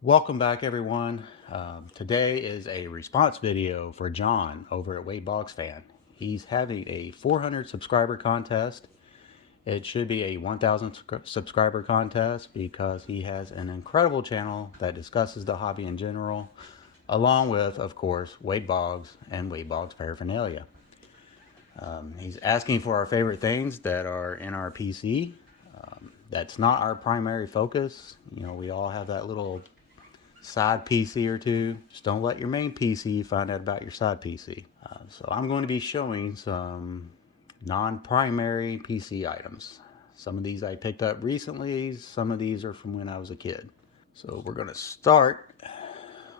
Welcome back, everyone. Today is a response video for John over at Boggs fan. He's having a 400 subscriber contest. It should be a 1,000 subscriber contest because he has an incredible channel that discusses the hobby in general, along with, of course, Wade Boggs and Wade Boggs paraphernalia. He's asking for our favorite things that are in our PC. That's not our primary focus. You know, we all have that little side PC or two. Just don't let your main PC find out about your side PC. So I'm going to be showing some non-primary PC items. Some of these I picked up recently, some of these are from when I was a kid. So we're going to start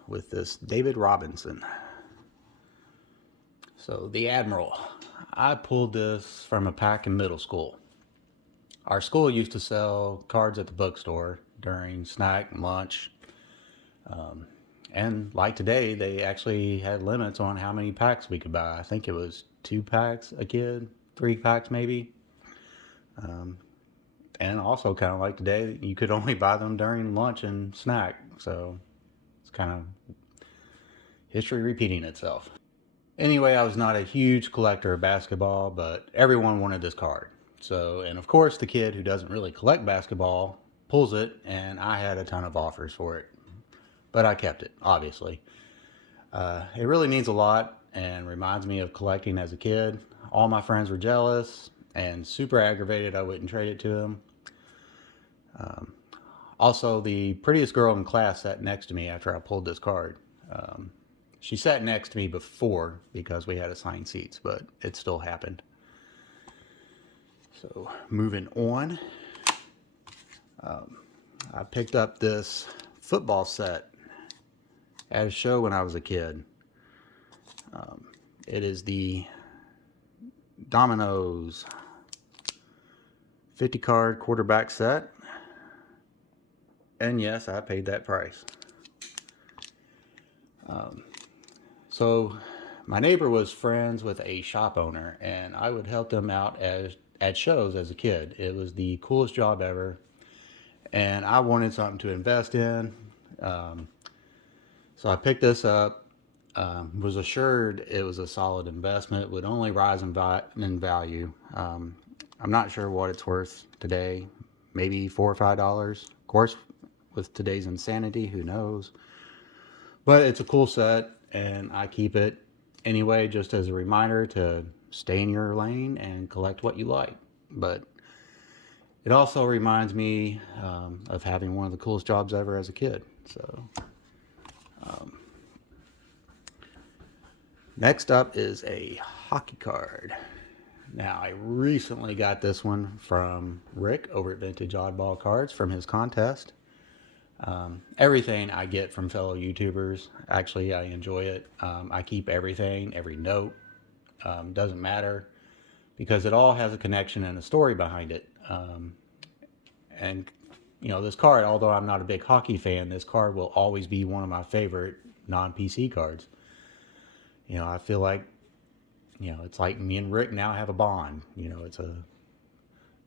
with this David Robinson. So the Admiral. I pulled this from a pack in middle school. Our school used to sell cards at the bookstore during snack and lunch. And like today, they actually had limits on how many packs we could buy. I think it was 2 packs a kid, 3 packs maybe. And also kind of like today, you could only buy them during lunch and snack. So it's kind of history repeating itself. Anyway, I was not a huge collector of basketball, but everyone wanted this card. So, and of course, the kid who doesn't really collect basketball pulls it, and I had a ton of offers for it. But I kept it, obviously. It really means a lot and reminds me of collecting as a kid. All my friends were jealous and super aggravated I wouldn't trade it to them. Also, the prettiest girl in class sat next to me after I pulled this card. She sat next to me before because we had assigned seats, but it still happened. So moving on, I picked up this football set at a show when I was a kid. It is the Domino's 50 card quarterback set. And yes, I paid that price. So my neighbor was friends with a shop owner, and I would help them out at shows as a kid. It was the coolest job ever, and I wanted something to invest in. So I picked this up, was assured it was a solid investment, would only rise in value. I'm not sure what it's worth today, maybe $4 or $5. Of course, with today's insanity, who knows? But it's a cool set, and I keep it anyway, just as a reminder to stay in your lane and collect what you like. But it also reminds me of having one of the coolest jobs ever as a kid. So next up is a hockey card. Now, I recently got this one from Rick over at Vintage Oddball Cards from his contest. Everything I get from fellow YouTubers, actually, I enjoy it. I keep everything, every note. Doesn't matter because it all has a connection and a story behind it. And, you know, this card, although I'm not a big hockey fan, this card will always be one of my favorite non-PC cards. You know, I feel like, you know, it's like me and Rick now have a bond. You know, it's a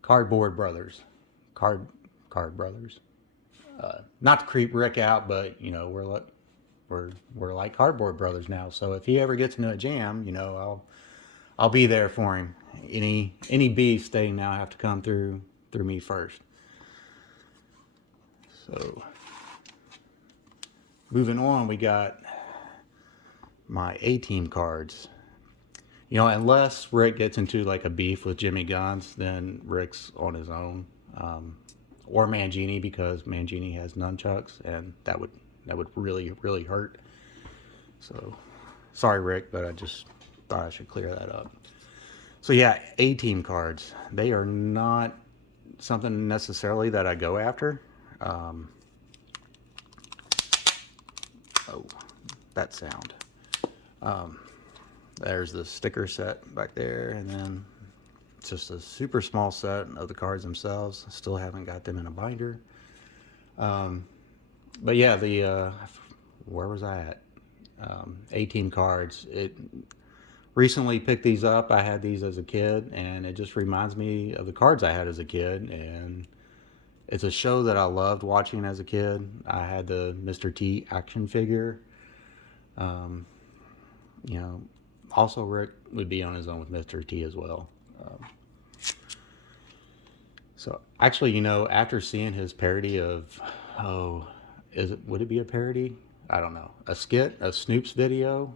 cardboard brothers, card brothers. Not to creep Rick out, but you know, we're like cardboard brothers now. So if he ever gets into a jam, you know, I'll be there for him. Any beefs, they now have to come through me first. So moving on, we got my A-team cards. You know, unless Rick gets into like a beef with Jimmy Guns, then Rick's on his own. Or Mangini, because Mangini has nunchucks, and that would really hurt. So sorry, Rick, but I just thought I should clear that up. So yeah, A-team cards, they are not something necessarily that I go after. Oh, that sound. There's the sticker set back there, and then it's just a super small set of the cards themselves. Still haven't got them in a binder. But yeah, where was I at? A-team cards. It recently picked these up. I had these as a kid, and it just reminds me of the cards I had as a kid, and It's a show that I loved watching as a kid. I had the Mr. T action figure. Um, you know, also Rick would be on his own with Mr. T as well. Um, so actually, after seeing his parody of, oh, would it be a parody? I don't know. A skit, a Snoop's video.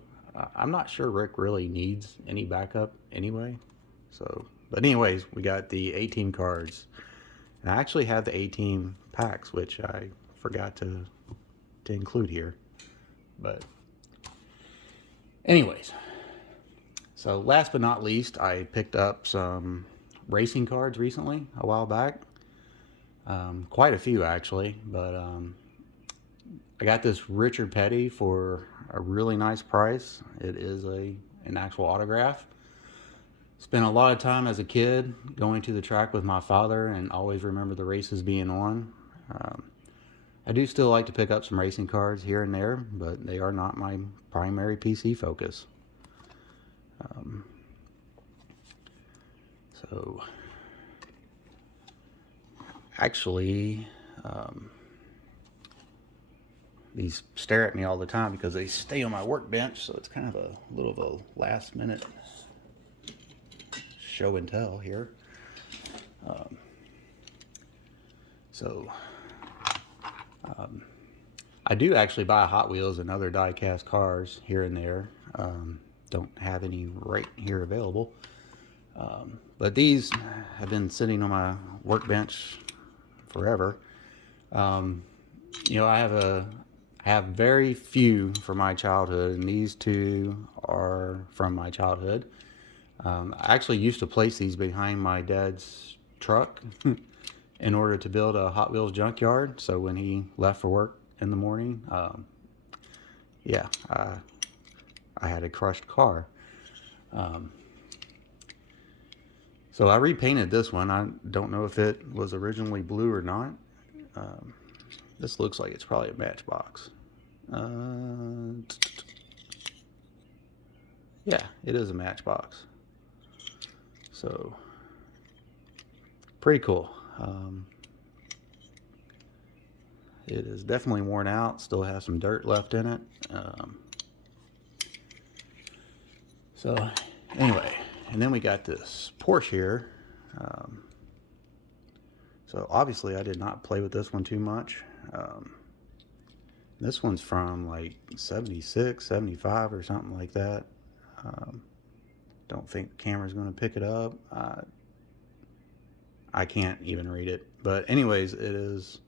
I'm not sure Rick really needs any backup anyway. So, but anyways, we got the A-Team cards. And I actually have the A-Team packs, which I forgot to include here. But anyways, so last but not least, I picked up some racing cards recently, a while back. Quite a few actually, but I got this Richard Petty for a really nice price. It is an actual autograph. Spent a lot of time as a kid going to the track with my father and always remember the races being on. I do still like to pick up some racing cards here and there, but they are not my primary PC focus. So, actually, these stare at me all the time because they stay on my workbench, so it's kind of a little of a last minute show and tell here. I do actually buy Hot Wheels and other die-cast cars here and there. Don't have any right here available. But these have been sitting on my workbench forever. I have very few from my childhood, and these two are from my childhood. I actually used to place these behind my dad's truck in order to build a Hot Wheels junkyard. So when he left for work in the morning, I had a crushed car. So I repainted this one. I don't know if it was originally blue or not. This looks like it's probably a Matchbox. Yeah, it is a Matchbox. So, pretty cool. It is definitely worn out. Still has some dirt left in it. So, anyway, and then we got this Porsche here. So obviously I did not play with this one too much. This one's from like 76, 75 or something like that. Don't think the camera's going to pick it up. I can't even read it. But anyways, it is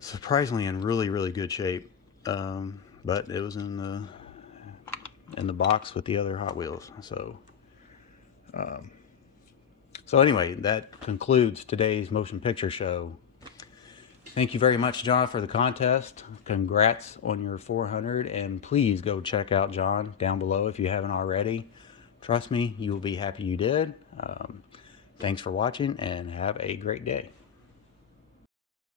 surprisingly in really, really good shape. But it was in the box with the other Hot Wheels. So anyway, that concludes today's motion picture show. Thank you very much, John, for the contest. Congrats on your 400, and please go check out John down below if you haven't already. Trust me, you will be happy you did. Thanks for watching, and have a great day.